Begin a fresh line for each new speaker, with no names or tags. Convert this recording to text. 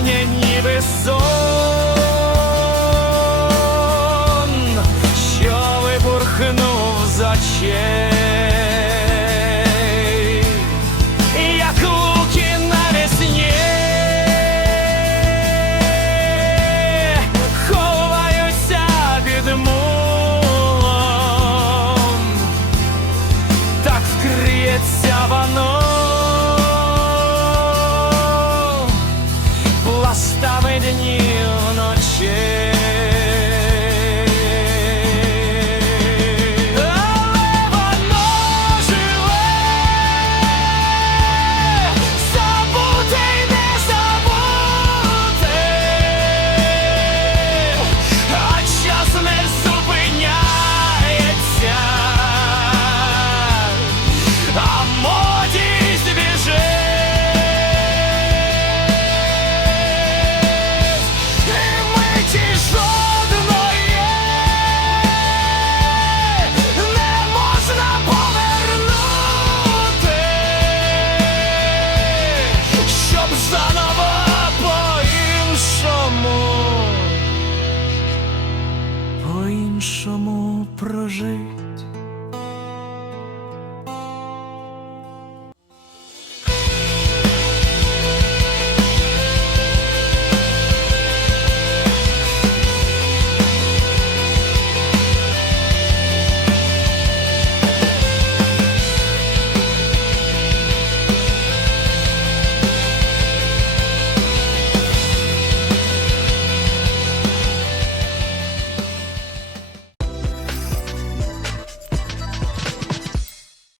справжнє ніби сон, що вибурхнув за честь. прожить.